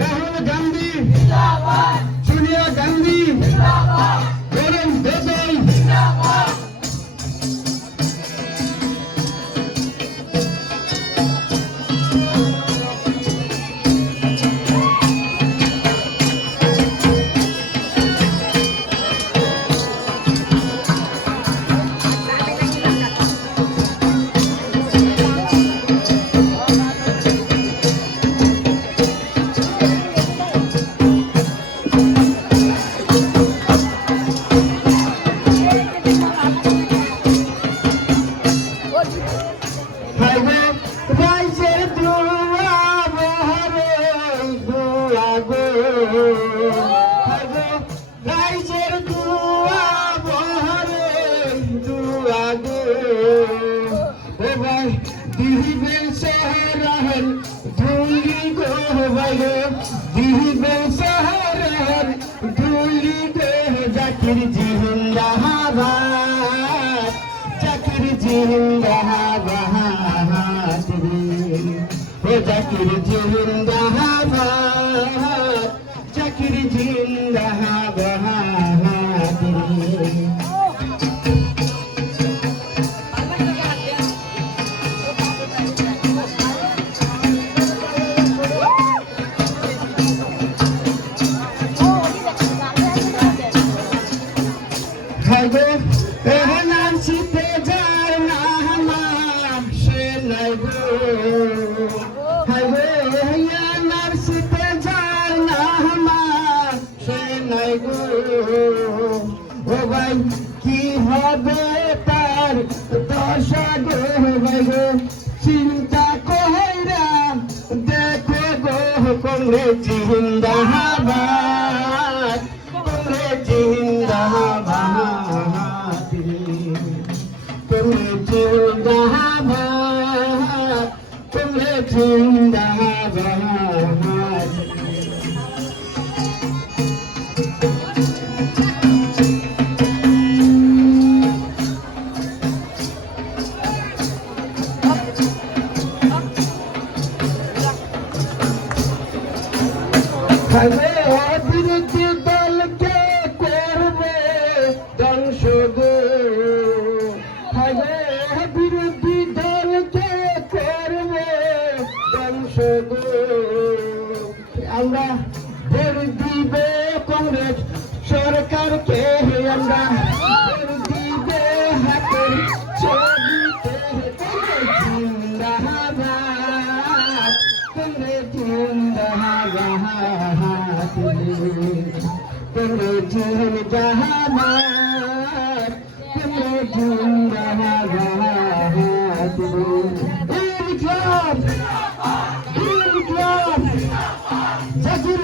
রাহুল গান্ধী, সোনিয়া গান্ধী, অরুণ দেশাই, রাইজের দুয়া বহরে দুয়া গো, রাইজের দুয়া বহরে দুয়া গো, ও ভাই দিবেন শহরের ধুলি গো, ভাই গো দিবেন শহরের ধুলি গো, জাকির জিন্দাবাদ, জাকির জিন্দাবাদ, জাকির জিন্দাবাদ, জাকির জিন্দাবাদ। নাম শীতে যায় না আমার সে নাই গো, নাম শীতে যায় না আমার সে নাই গো, ও ভাই কি হবে তার দশা গো, ভাই গো চিন্তা কইরা দেখো গো, কংগ্রেস জিন্দাবাদ, কংগ্রেস জিন্দাবাদ, কংগ্রেস জিন্দাবাদ, কংগ্রেস জিন্দাবাদ। বিরোধী দলকে করবে ধ্বংস গো, বিরোধী দলকে করবে ধ্বংস গো, আমরা ভোট দিবে কংগ্রেস সরকারকে, আমরা ভোট দিবে হাতের ছবিতে, জিন্দাবাদ, কংগ্রেস জিন্দাবাদ, কংগ্রেস জিন্দাবাদ, কংগ্রেস জিন্দাবাদ। ইনকলাব, ইনকলাব, জাকির